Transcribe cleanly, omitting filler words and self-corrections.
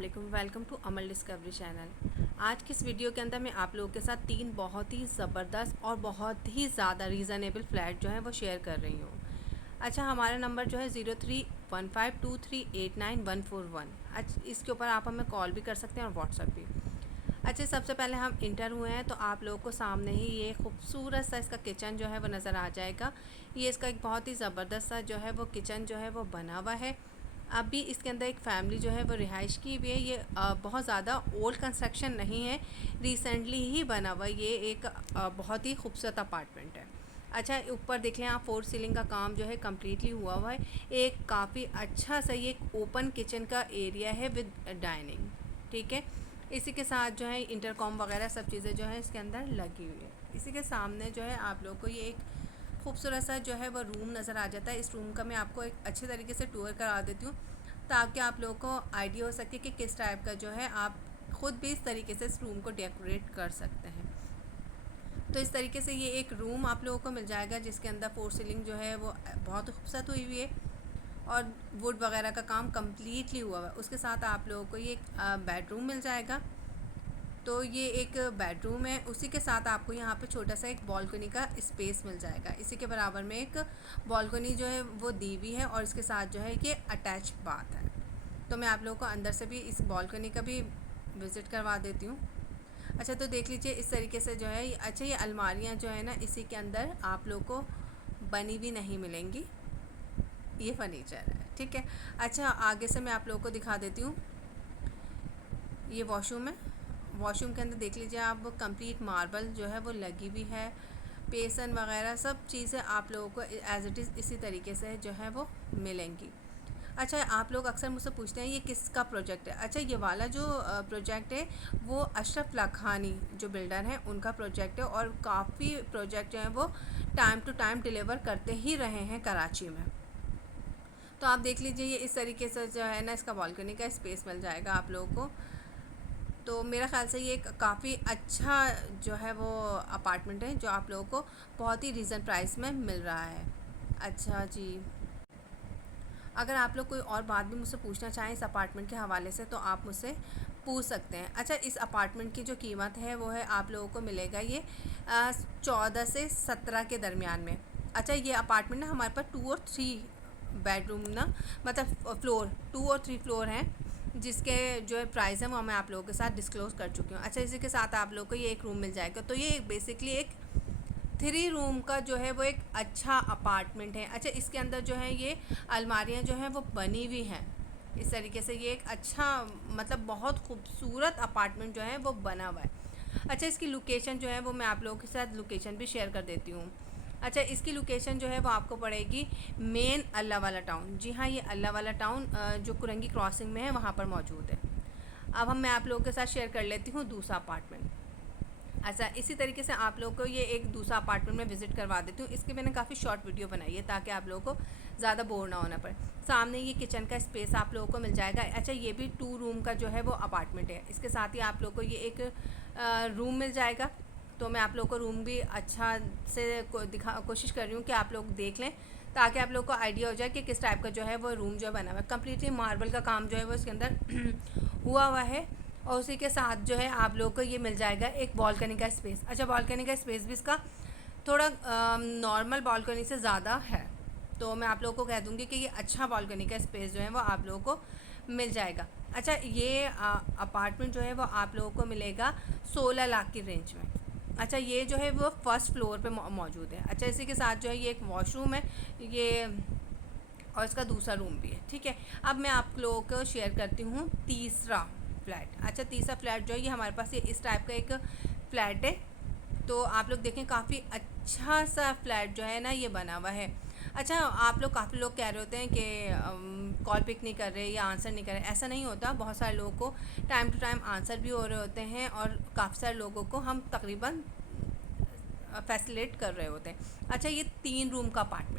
वालेकुम, welcome to Amal discovery channel. आज की इस वीडियो के अंदर मैं आप लोगों के साथ 3 बहुत ही ज़बरदस्त और बहुत ही ज़्यादा रीज़नेबल फ्लैट जो है वो शेयर कर रही हूँ। अच्छा, हमारा नंबर जो है 031523819141। अच्छा, इसके ऊपर आप हमें कॉल भी कर सकते हैं और व्हाट्सएप भी। अच्छा, सबसे पहले हम इंटर हुए हैं तो आप लोगों को सामने ही ये खूबसूरत सा इसका किचन जो है वो नज़र आ जाएगा। ये इसका एक बहुत ही ज़बरदस्त सा जो है वो किचन जो है वो बना हुआ है। अभी इसके अंदर एक फ़ैमिली जो है वो रिहाइश की हुई है। ये बहुत ज़्यादा ओल्ड कंस्ट्रक्शन नहीं है, रिसेंटली ही बना हुआ ये एक बहुत ही खूबसूरत अपार्टमेंट है। अच्छा, ऊपर देख लें आप, 4 सीलिंग का काम जो है कम्प्लीटली हुआ हुआ है। एक काफ़ी अच्छा सा ये ओपन किचन का एरिया है विद डाइनिंग। ठीक है, इसी के साथ जो है इंटरकॉम वगैरह सब चीज़ें जो है इसके अंदर लगी हुई है। इसी के सामने जो है आप लोग को ये एक खूबसूरत सा जो है वो रूम नज़र आ जाता है। इस रूम का मैं आपको एक अच्छे तरीके से टूर करा देती हूँ ताकि आप लोगों को आइडिया हो सके कि किस टाइप का जो है आप ख़ुद भी इस तरीके से इस रूम को डेकोरेट कर सकते हैं। तो इस तरीके से ये एक रूम आप लोगों को मिल जाएगा जिसके अंदर 4 सीलिंग जो है वो बहुत खूबसूरत हुई हुई है और वुड वगैरह का काम कम्प्लीटली हुआ हुआ है। उसके साथ आप लोगों को ये एक बेडरूम मिल जाएगा। तो ये एक बेडरूम है, उसी के साथ आपको यहाँ पे छोटा सा एक बालकनी का स्पेस मिल जाएगा। इसी के बराबर में एक बालकनी जो है वो दी हुई है और इसके साथ जो है ये अटैच बाथ है। तो मैं आप लोगों को अंदर से भी इस बालकनी का भी विज़िट करवा देती हूँ। अच्छा, तो देख लीजिए इस तरीके से जो है। अच्छा, ये अलमारियाँ जो है ना इसी के अंदर आप लोगों को बनी भी नहीं मिलेंगी, ये फर्नीचर है। ठीक है, अच्छा आगे से मैं आप लोगों को दिखा देती हूँ। ये वॉशरूम है। वॉशरूम के अंदर देख लीजिए आप, कंप्लीट मार्बल जो है वो लगी हुई है। बेसन वगैरह सब चीज़ें आप लोगों को एज इट इज़ इसी तरीके से जो है वो मिलेंगी। अच्छा, आप लोग अक्सर मुझसे पूछते हैं ये किसका प्रोजेक्ट है। अच्छा, ये वाला जो प्रोजेक्ट है वो अशरफ लखानी जो बिल्डर हैं उनका प्रोजेक्ट है और काफ़ी प्रोजेक्ट जो हैं वो टाइम टू टाइम डिलीवर करते ही रहे हैं कराची में। तो आप देख लीजिए ये इस तरीके से जो है ना इसका बालकनी का स्पेस मिल जाएगा आप लोगों को। तो मेरा ख़्याल से ये एक काफ़ी अच्छा जो है वो अपार्टमेंट है जो आप लोगों को बहुत ही रीज़न प्राइस में मिल रहा है। अच्छा जी, अगर आप लोग कोई और बात भी मुझसे पूछना चाहें इस अपार्टमेंट के हवाले से तो आप मुझसे पूछ सकते हैं। अच्छा, इस अपार्टमेंट की जो कीमत है वो है आप लोगों को मिलेगा ये 14 से 17 के दरमियान में। अच्छा, ये अपार्टमेंट ना हमारे पास 2 और 3 बेडरूम ना, मतलब फ्लोर 2 और 3 फ्लोर हैं जिसके जो है प्राइस है वो मैं आप लोगों के साथ डिस्क्लोज़ कर चुकी हूँ। अच्छा, इसी के साथ आप लोगों को ये एक रूम मिल जाएगा। तो ये बेसिकली एक 3 रूम का जो है वो एक अच्छा अपार्टमेंट है। अच्छा, इसके अंदर जो है ये अलमारियाँ जो हैं वो बनी हुई हैं इस तरीके से। ये एक अच्छा मतलब बहुत खूबसूरत अपार्टमेंट जो है वो बना हुआ है। अच्छा, इसकी लोकेशन जो है वो मैं आप लोगों के साथ लोकेशन भी शेयर कर देती हूँ। अच्छा, इसकी लोकेशन जो है वो आपको पड़ेगी मेन अल्लाह वाला टाउन। जी हाँ, ये अल्लाह वाला टाउन जो कुरंगी क्रॉसिंग में है वहाँ पर मौजूद है। अब मैं आप लोगों के साथ शेयर कर लेती हूँ दूसरा अपार्टमेंट। अच्छा, इसी तरीके से आप लोगों को ये एक दूसरा अपार्टमेंट में विज़िट करवा देती हूँ। इसकी मैंने काफ़ी शॉर्ट वीडियो बनाई है ताकि आप लोगों को ज़्यादा बोर ना होना पड़े। सामने ये किचन का स्पेस आप लोगों को मिल जाएगा। अच्छा, ये भी 2 रूम का जो है वो अपार्टमेंट है। इसके साथ ही आप लोगों को ये एक रूम मिल जाएगा। तो मैं आप लोगों को रूम भी अच्छा से कोशिश कर रही हूँ कि आप लोग देख लें ताकि आप लोग को आइडिया हो जाए कि किस टाइप का जो है वो रूम जो है बना हुआ है। कम्प्लीटली मार्बल का काम जो है वो इसके अंदर हुआ हुआ है और उसी के साथ जो है आप लोगों को ये मिल जाएगा एक बालकनी का स्पेस। अच्छा, बालकनी का स्पेस भी इसका थोड़ा नॉर्मल बालकनी से ज़्यादा है। तो मैं आप लोगों को कह दूँगी कि ये अच्छा बालकनी का स्पेस जो है वो आप लोगों को मिल जाएगा। अच्छा, ये अपार्टमेंट जो है वो आप लोगों को मिलेगा 16 लाख की रेंज में। अच्छा, ये जो है वो फर्स्ट फ्लोर पे मौजूद है। अच्छा, इसी के साथ जो है ये एक वॉशरूम है ये और इसका दूसरा रूम भी है। ठीक है, अब मैं आप लोगों को शेयर करती हूँ तीसरा फ्लैट। अच्छा, तीसरा फ्लैट जो है ये हमारे पास ये इस टाइप का एक फ़्लैट है। तो आप लोग देखें काफ़ी अच्छा सा फ्लैट जो है ना ये बना हुआ है। अच्छा, आप लोग काफ़ी लोग कह रहे होते हैं कि कॉल पिक नहीं कर रहे या आंसर नहीं कर रहे। ऐसा नहीं होता, बहुत सारे लोगों को टाइम टू टाइम आंसर भी हो रहे होते हैं और काफ़ी सारे लोगों को हम तकरीबन फैसिलिटेट कर रहे होते हैं। अच्छा, ये 3 रूम का अपार्टमेंट